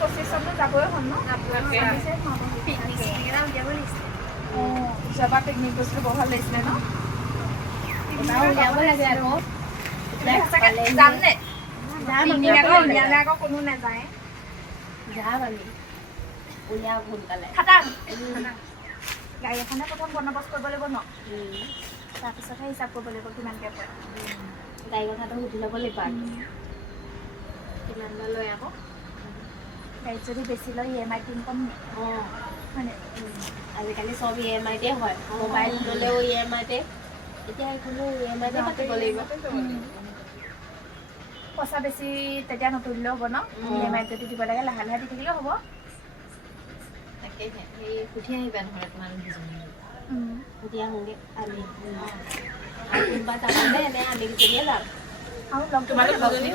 25 চনটো যাবই হ'ল ন যোৱাবাৰ পিকনিক গৈছিলোঁ বৰ ভাল লাগিছিলে ন উলিয়াব লাগে আকৌ যাম নে আকৌ উলিয়ালে আকৌ কোনো নাযায় যাম আমি উলিয়াও সোনকালে খাটাং গাড়ী এখনে প্ৰথম বন্দবস্ত কৰিব লাগিব ন তাৰপিছতহে হিচাপ কৰিব লাগিব কিমানকৈ পৰে গাড়ী কথাটো সুধি ল'ব লাগিব কিমান বা লয় আকৌ গাড়ীত যদি বেছি লয় EMI দিম কম নি অঁ হয়নে আজিকালি চব EMI-তে হয় মোবাইল ল'লেও EMI-তে এতিয়া এইখনো EMI-তে পাতিব লাগিব পইচা বেছি তেতিয়া নতুলিলেও হ'ব ন EMI যদি দিব লাগে লাহে লাহে দি থাকিলেও হ'ব তাকেহে সেই সুধি আহিবা নহ'লে তোমালোক দুজনী সুধি আহোঁগৈ আমি আৰু কোনোবা যাবনে এনে আমি দুজনীয়ে যাম আৰু লগ তোমালোক দুজনী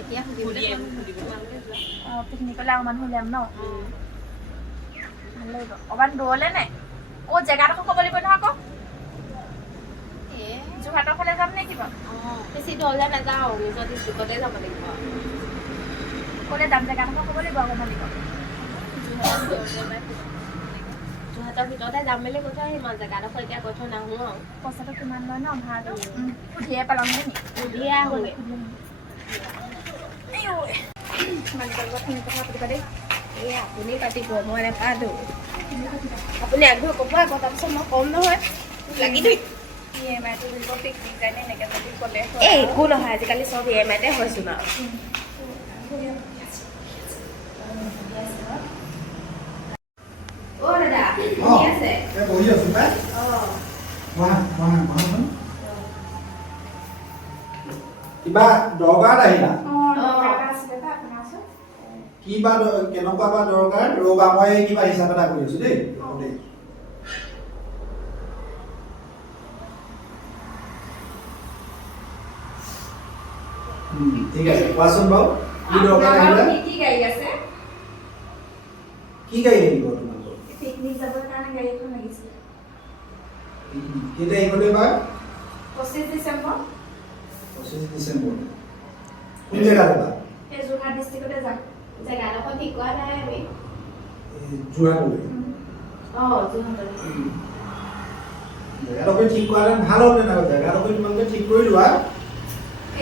এতিয়া সুধিবলৈ অঁ পিকনিকলৈ আৰু মানুহ উলিয়াম ন ভাল লাগিব অকণমান দূৰলৈ নে ক'ত জেগাডোখৰ ক'ব লাগিব নহয় আকৌ যোৰহাটৰ ফালে যাম নে কিবা অঁ বেছি দূৰলৈ নাযাওঁ নিজৰ ডিষ্ট্ৰিক্টতে যাব লাগিব ক'লে যাম জেগাডোখৰ ক'ব লাগিব আকৌ মালিকক যোৰহাটৰ ভিতৰতে যাম বুলি কৈ থৈ আহিম আৰু জেগাডোখৰ এতিয়া কৈ থৈ নাহোঁ আৰু পইচাটো কিমান লয় ন ভাড়াটো সুধিয়ে পেলাম নে সুধিয়ে আহোঁগৈ মালিকৰ লগত ফোন কথা পাতিবা দেই এই আপুনি পাতিব মই নাপাতো আপুনি আগবোৰ ক'ব আকৌ তাৰপিছত মই ক'ম নহয় লাগি দিম EMI-টো দিব পিকনিক যায় নে এনেকৈ যদি ক'লে এই একো নহয় আজিকালি চব EMI-তে হৈছোন আৰু অ' দাদা শুনি আছে বহি আছো পাই কিবা দৰকাৰত আহিলা কি বা কেনেকুৱা বা দৰকাৰ ৰ'বা মই কিবা হিচাপ এটা কৰি আছো দেই ঠিক আছে কোৱাচোন বাৰু কি দৰকাৰ আহিলে কি গাড়ী আছে কি গাড়ী লাগিব তোমালোকৰ পিকনিক যাবৰ কাৰণে গাড়ী এখন লাগিছিলে কেতিয়া আহিবলৈ বা 25 ডিচেম্বৰ 25 ডিচেম্বৰ কোন জেগাত যাবা এই যোৰহাট ডিষ্ট্ৰিক্টতে যাম জেগাডোখৰ ঠিক কৰা নাই আমি যোৰহাটলৈ অঁ যোৰহাটলৈ জেগাডোখৰ ঠিক কৰালে ভাল হ'ল নে জেগাডোখৰ তোমালোকে ঠিক কৰি লোৱা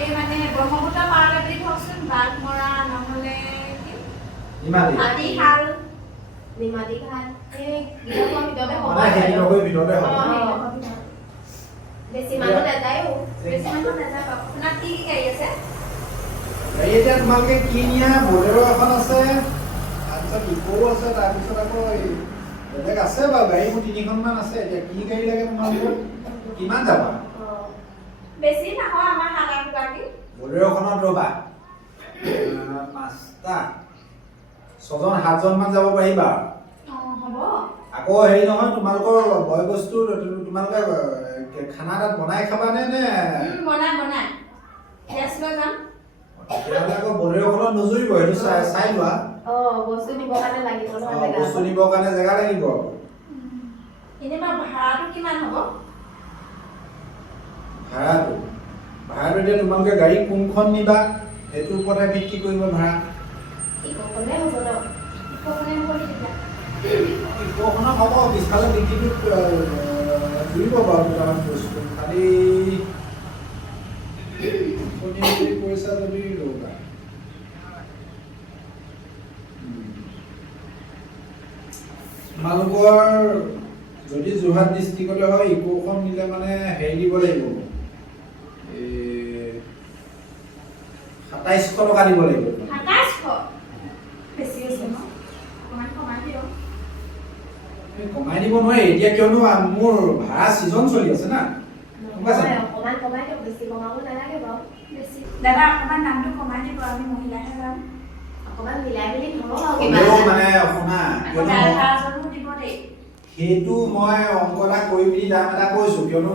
এই মানে ব্ৰহ্মপুত্ৰ পাৰত বুলি কওকচোন বাঘমৰা নহ'লে মাটিশাল নিমাতী ঘাট এই গিলকৰ ভিতৰতে হ'ব ভিতৰতে হ'ব বেছি মানুহ নাযায়ো বেছি মানুহ নাযায় বাৰু আপোনাৰ কি গাড়ী আছে গাড়ী এতিয়া তোমালোকে কি নিয়া বলেৰো এখন আছে তাৰপিছত ইকো আছে তাৰপিছত আকৌ বেলেগ আছে বাৰু গাড়ী মোৰ 3খনমান আছে এতিয়া কি গাড়ী লাগে তোমালোকৰ কিমান যাবা বেছি নহয় আমাৰ 7-8 গৰাকী বলেৰোখনত ৰ'বা 5টা 6জন 7জন মান যাব পাৰিবা হ'ব আকৌ হেৰি নহয় তোমালোকৰ বয় বস্তু তোমালোকে খানা তাত বনাই খাবা নে বনাই গেছ লৈ যাম তেতিয়াহ'লে আকৌ বলেৰোখনত নুজুৰিব সেইটো চাই লোৱা বস্তু নিবৰ কাৰণে লাগিব নহয় বস্তু নিবৰ কাৰণে জেগা লাগিব এনেই বাৰু ভাড়াটো কিমান হ'ব ভাড়াটো এতিয়া তোমালোকে গাড়ী কোনখন নিবা সেইটোৰ ওপৰতে ভিত্তি কৰিব ভাড়া ইকোখনে হ'ব ন ইকোখনে হ'ব নেকি ইকোখনত হ'ব পিছফালে ডিগ্ৰীটোত ঘূৰিব বাৰু দুটামান বস্তু খালি পইচা যদি ৰ'বা তোমালোকৰ যদি যোৰহাট ডিষ্ট্ৰিক্টলৈ হয় ইকোখন নিলে মানে হেৰি দিব লাগিব 2700 টকা দিব লাগিব 2700 বেছি হৈছে ন অকণমান কমাই দিয়ক কমাই দিব নোৱাৰি এতিয়া কিয়নো মোৰ ভাড়া ছিজন চলি আছে না অকণমান কমাই দিয়ক বেছি কমাব নালাগে বাৰু বেছি দাদা অকণমান দামটো কমাই দিব আমি মহিলাহে যাম অকণমান মিলাই মেলি ধৰক মানে শুনা ড্ৰাইভাৰজনো দিব দেই সেইটো মই অংক এটা কৰি পিনি দাম এটা কৈছো কিয়নো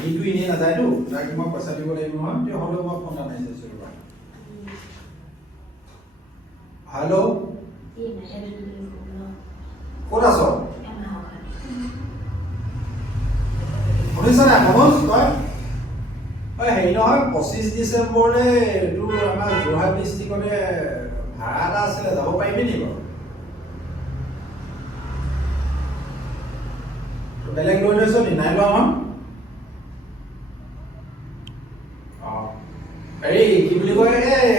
সিটো এনেই নাযায়তো তাক মই পইচা দিব লাগিব নহয় তেতিয়া হ'লেও মই ফোন এটা চাইছো ৰ'বা হেল্ল' ক'ত আছ শুনিছ নাই মনোজ তই হেৰি নহয় 25 ডিচেম্বৰলৈ এইটো আমাৰ যোৰহাট ডিষ্ট্ৰিক্টতে ভাড়া এটা আছিলে যাব পাৰিবি নি বাৰু বেলেগ লৈ লৈছ নি নাই লোৱা নহয় হেৰি কি বুলি কয় এই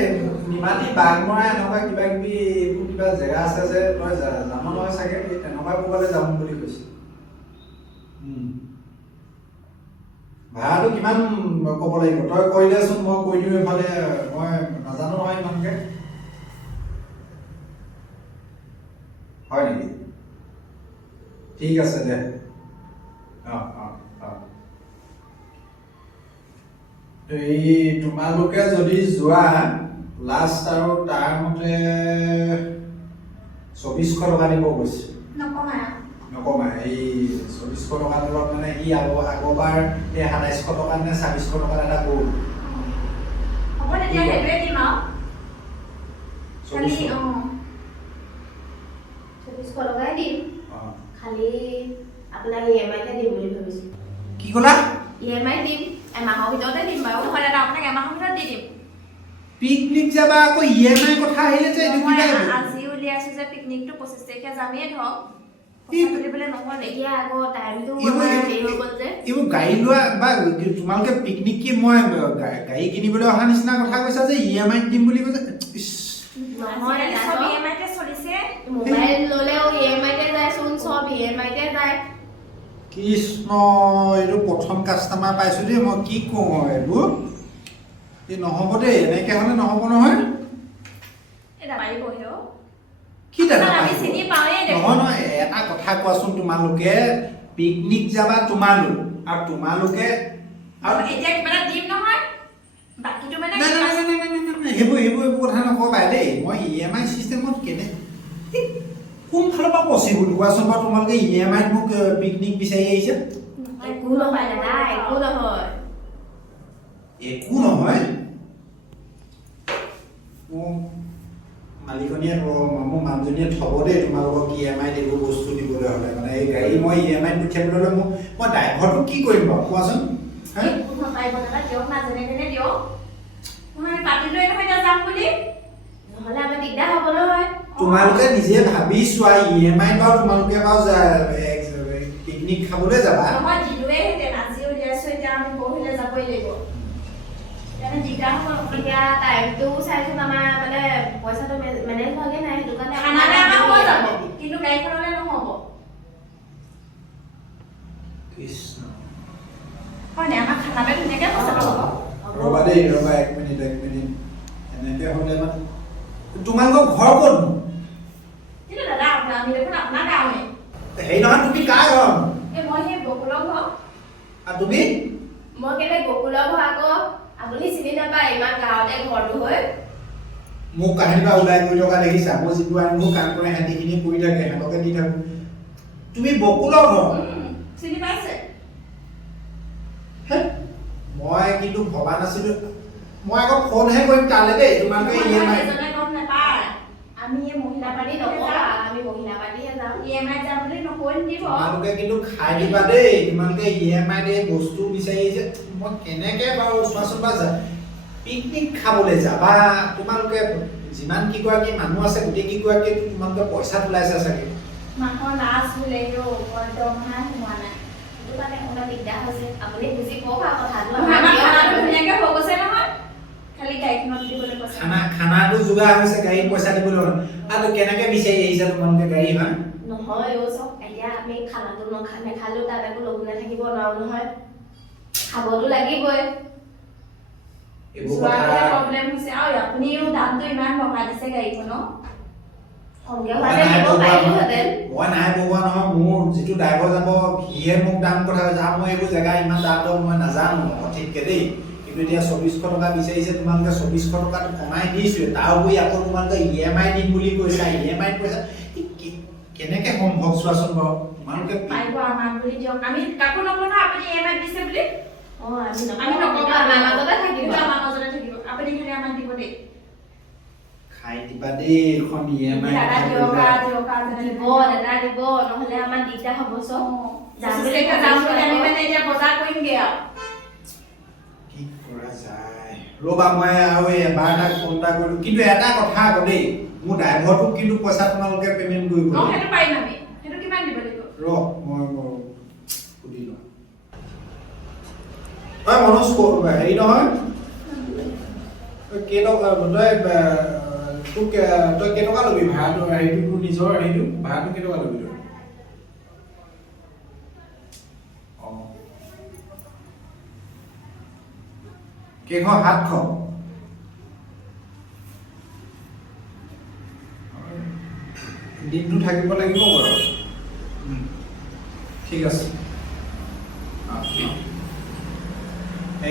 নিমাতী বাঘমৰা এনেকুৱা কিবা কিবি এইবোৰ কিবা জেগা আছে যে তই জান নহয় চাগে তেনেকুৱা ক'ৰবালৈ যাম বুলি কৈছে ভাড়াটো কিমান ক'ব লাগিব তই কৈ দেচোন মই কৈ দিওঁ এইফালে মই নাজানো নহয় ইমানকে হয় নেকি ঠিক আছে দে এই তোমালোকে যদি যোৱা লাষ্ট আৰু তাৰ মতে 2400 টকা দিব কৈছে নকমাই এই 2400 টকা তলত মানে ই আগৰবাৰ এই 2700 টকা নে 2600 টকা এটা গ'ল হ'ব তেতিয়া সেইটোৱে দিম আৰু খালি 2400 টকাই দিম খালি আপোনাক EMI তে দিম বুলি ভাবিছো কি ক'লা EMI দিম এমাহৰ ভিতৰতে দিম বাৰু নহয় দাদা আপোনাক এমাহৰ ভিতৰত দি দিম পিকনিক যাবা আকৌ EMI কথা আহিলে যে এইটো কিবা আজি উলিয়াইছো যে পিকনিকটো 25 তাৰিখে যামেই ধৰক পইচা দিবলৈ নহ'ল এতিয়া আকৌ টাইমটো আমাৰ হেৰি হৈ গ'ল যে এইবোৰ গাড়ী লোৱা বা তোমালোকে পিকনিক কি মই গাড়ী কিনিবলৈ অহা নিচিনা কথা কৈছা যে EMI দিম বুলি কৈছা নহয় চব EMI তে চলিছে মোবাইল ল'লেও EMI তে যায় চোন চব EMI তে যায় কৃষ্ণ এইটো প্ৰথম কাষ্টমাৰ পাইছো দেই মই কি কওঁ এইবোৰ এই নহ'ব দেই এনেকৈ হ'লে নহ'ব নহয় এটা পাৰিবহে কি দাদা আমি চিনি পাওঁৱেই নহয় নহয় এটা কথা কোৱাচোন তোমালোকে পিকনিক যাবা তোমালোক আৰু তোমালোকে আৰু এতিয়া কিবা এটা দিম নহয় বাকীটো মানে সেইবোৰ কথা নকবা দেই মই EMI চিষ্টেমত কেনে কোনফালৰ পৰা পচিবল কোৱাচোন বাৰু তোমালোকে EMI মোক পিকনিক বিচাৰি আহিছে একো নহয় দাদা একো নহয় একো নহয় মালিকনীয়ে মোৰ মানুহজনীয়ে থ'ব দেই তোমালোকক EMI দিব বস্তু দিবলৈ হ'লে মানে এই গাড়ী মই EMI পঠিয়াবলৈ হ'লে মই ড্ৰাইভাৰটো কি কৰিম বাৰু কোৱাচোন নহ'লে আমি দিগদাৰ হ'ব নহয় তোমালোকে নিজে ভাবি চোৱা EMI বাৰু তোমালোকে বাৰু পিকনিক খাবলৈ যাবা নহয় দিলোৱে হেতেন আজি উলিয়াইছো এতিয়া আমি পৰহিলৈ যাবই লাগিব মানে দিগদাৰ হ'ব এতিয়া টাইমটো চাইছোন আমাৰ মানে পইচাটো মেনেজ হোৱাগে নাই সেইটো কাৰণে খানালে আমাৰ হৈ যাব কিন্তু গাড়ীখনলে নহ'ব কৃষ্ণ হয় নাই আমাৰ খানালে ধুনীয়াকৈ পইচাটো হ'ব ৰ'বা দেই ৰ'বা এক মিনিট এনেকৈ হ'লে মানে তোমালোকৰ ঘৰ ক'তনো কিন্তু দাদা আমি দেখোন আপোনাৰ গাঁৱে হেৰি নহয় তুমি কাৰ ঘৰ এই মই সেই বকুলৰ ঘৰ আৰু তুমি মই কেলে গকুলৰ ঘৰ আকৌ আপুনি চিনি নাপায় ইমান গাঁৱতে ঘৰটো হৈ মোক কাহিনীৰ পৰা ওলাই গৈ থকা দেখিছা মই যিটো আনি মোক কাম কৰে সিহঁতিখিনি কৰি থাকে সিহঁতকে দি থাকোঁ তুমি বকুলৰ ঘৰ চিনি পাইছে মই কিন্তু ভবা নাছিলোঁ মই আকৌ ফোনহে কৰিম তালৈ দেই তোমালোকে EMI গম নাপায় আমি এই মহিলা পাতি পাৰ্টি নকওঁ আমি মহিলা পাতিহে যাম EMI যাম বুলি নকৈ দিব তোমালোকে কিন্তু খাই দিবা দেই তোমালোকে EMI দে বস্তু বিচাৰি আহিছে মই কেনেকৈ বাৰু চোৱাচোন বা পিকনিক খাবলৈ যাবা তোমালোকে যিমান কেইগৰাকী মানুহ আছে গোটেইকেইগৰাকী তোমালোকে পইচা তোলাইছা চাগে মানুহৰ লাজ বোলে দৰমহা সোমোৱা নাই সেইটো কাৰণে অকণমান দিগদাৰ হৈছে আপুনি বুজি পাওক আৰু কথাটো আমাৰ খানাটো ধুনীয়াকৈ হৈ গৈছে নহয় খালি গাড়ীখনত দিবলৈ কৈছে খানাটো যোগাৰ হৈছে গাড়ীত পইচা দিবলৈ হ'ল আৰু কেনেকৈ বিচাৰি আহিছা তোমালোকে গাড়ী হয় নহয় চব এতিয়া আমি খানাটো নেখালেও তাত একো লঘোণে থাকিব নোৱাৰো নহয় খাবতো লাগিবই প্ৰব্লেম হৈছে আৰু আপুনিও দামটো ইমান বঢ়াই দিছে গাড়ীখনৰ মই নাই বগোৱা নহয় মোৰ যিটো ড্ৰাইভাৰ যাব সিহে মোক দাম কথা কৈছে আৰু মই এইবোৰ জেগা ইমান দাম দৰ মই নাজানো সঠিককৈ দেই কিন্তু এতিয়া 2400 টকা বিচাৰিছে তোমালোকে 2400 টকাটো কমাই দিছোৱে তাৰ উপৰি আকৌ তোমালোকে EMI দিম বুলি কৈছা EMI পইচা কেনেকৈ সম্ভৱ চোৱাচোন বাৰু তোমালোকে পাৰিব আমাক বুলি দিয়ক আমি কাকো নকওঁ আপুনি EMI দিছে বুলি আমি নকওঁ আমাৰ মাজতে থাকিব আপুনি খালি আমাক দিব দেই খাই দিবা দেই এখন EMI দাদা দিব নহ'লে আমাৰ দিগদাৰ হ'ব চব যাম বুলি আমি মানে এতিয়া বজাৰ কৰিমগে আৰু কি কৰা যায় ৰ'বা মই আৰু এবাৰ তাক ফোন এটা কৰিলোঁ কিন্তু এটা কথা আকৌ দেই মোৰ ড্ৰাইভাৰটোক কিন্তু পইচা তোমালোকে পেমেণ্ট কৰিব অ সেইটো পাৰিম আমি সেইটো কিমান দিব লাগিব মই সুধি লওঁ হয় মনোজ হেৰি নহয় কেইটকা তই কেইটকা ল'বি ভাড়াটো হেৰিটো নিজৰ হেৰিটো ভাড়াটো কেইটকা ল'বি তই কেইখন 700 দিনটো থাকিব লাগিব বাৰু ঠিক আছে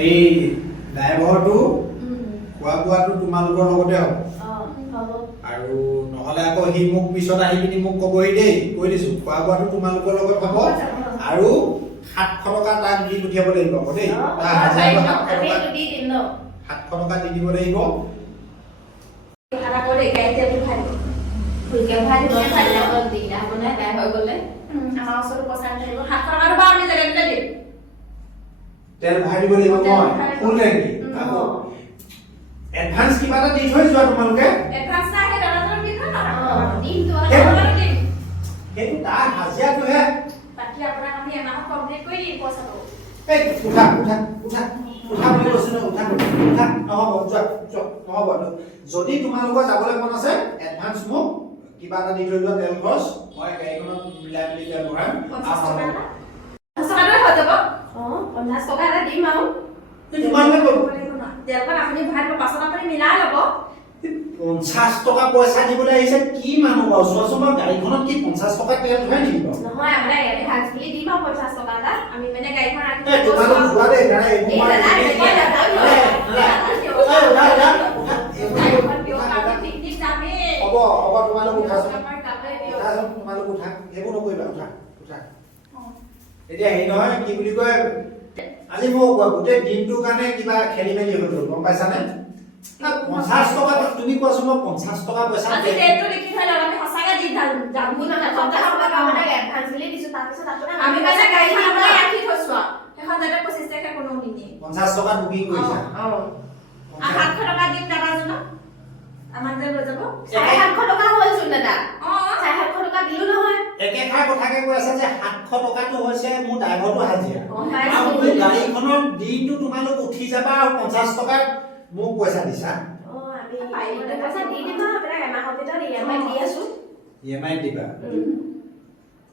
এই ড্ৰাইভাৰটো খোৱা বোৱাটো তোমালোকৰ লগতে হ'ব আৰু নহ'লে আকৌ সি মোক পিছত আহি পিনি মোক ক'বহি দেই কৈ দিছোঁ খোৱা বোৱাটো তোমালোকৰ লগত হ'ব আৰু 700 টকা তাক দি পঠিয়াব লাগিব আকৌ দেই তাৰ হাজিৰাটো 700 টকা দি দিব লাগিব ভাড়া কৰি গাড়ীতে ভাড়া ফুলকে ভাই দিব পাইলা দিগদাৰ হ'ব নাই তাই হৈ গ'লে আমাৰ ওচৰত পইচা থাকিব 700 টকাটো বা আমি জেগাতে দিম তেল ভৰাই দিব লাগিব মই ফুল টেংকি আকৌ এডভান্স কিবা এটা দি থৈ যোৱা তোমালোকে এডভান্স নাই হে দাদাজনক দি থৈ দিম তো সেইটো তাৰ হাজিৰাটোহে বাকি আপোনাক আমি এমাহত কমপ্লিট কৰি দিম পইচাটো এই উঠা বুলি কৈছো ন উঠা নহ'ব নহ'ব যদি তোমালোকৰ যাবলৈ মন আছে এডভান্স মোক কিবা এটা দি থৈ যোৱা তেল খৰচ মই গাড়ীখনত মিলাই মেলি তেল ভৰাম 50 টকাটো হৈ যাব 50 টকা এটা দিম আৰু তোমালোকে তেলখন আপুনি ভৰাই দিব পাছত আপুনি মিলাই ল'ব 50 টকা পইচা দিবলৈ আহিছে কি মানুহ বাৰু চোৱাচোন বাৰু গাড়ীখনত কি 50 টকা তেল ভৰাই নিবি বাৰু নহয় আমৰা ইয়াতে হাজলি দিম 50 টকা এটা আমি মানে গাড়ীখন ৰাখি তোমালোক যোৱা দেই নাই হ'ব তোমালোক উঠাচোন তোমালোক উঠা সেইবোৰ নকৰিবা উঠা এতিয়া হেৰি নহয় কি বুলি কয় আজি মোক গোটেই দিনটোৰ কাৰণে কিবা খেলি মেলি হৈ গ'ল গম পাইছানে 50 টকা তুমি কোৱাচোন মই 50 টকা পইচা আজি ডেটটো লিখি থৈ লওক আমি সঁচাকে দি যাম বুলি নহয় 50 টকা আমরা এডভান্স বুলি দিছো তাৰ পিছত আপোনাক আমি মানে গাড়ীখন আপোনাক ৰাখি থৈছো এখন যাতে 25 তাৰিখে কোনো নিনিয়ে 50 টকা বুকিং কৰিছা আৰু 700 টকা দিম দাদাজনক আমাক যে লৈ যাব 700 টকা হলচোন দাদা 700 টকা দিলো নহয় একেখাৰ কথাকে কৈ আছে যে 700 টকাটো হৈছে মোৰ ড্ৰাইভাৰটো হাজিৰা পাইছো। আৰু মোৰ গাড়ীখনৰ দিনটো তোমালোক উঠি যাবা আৰু 50 টকা মোক পইচা দিছা আমি পইচা দি দিম আপোনাক এমাহৰ ভিতৰত ইএমআই দি আছো ইএমআই দিবা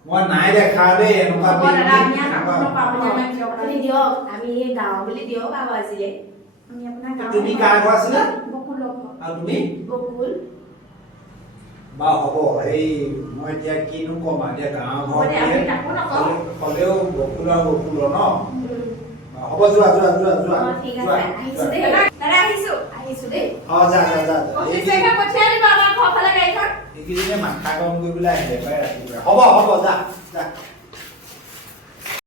মই নাই দেখা দেই এনেকুৱা দাদা আমি আপোনাক পাবলে আমাক কিয় আপুনি দিয়ক আমি গাঁও বুলি দিয়ক আৰু আজিলে আমি আপোনাক তুমি কাৰ ঘৰ আছিলা বকুল আৰু তুমি বকুল বা হ'ব এই মই এতিয়া কিনো কম এতিয়া গাঁৱৰ ঘৰ আমি তাকো নকওঁ হ'লেও বকুল আৰু বকুল ন হ'ব যোৱা ঠিক আছে আহিছো দেই দাদা আহিছো দেই যা অফিচ থেকে পঠিয়াই দিব আমাৰ ঘৰফালে গাড়ীখন এইকেইদিনে মাথা গৰম কৰিবলৈ আহিলে পাই ৰাতিপুৱা হ'ব যা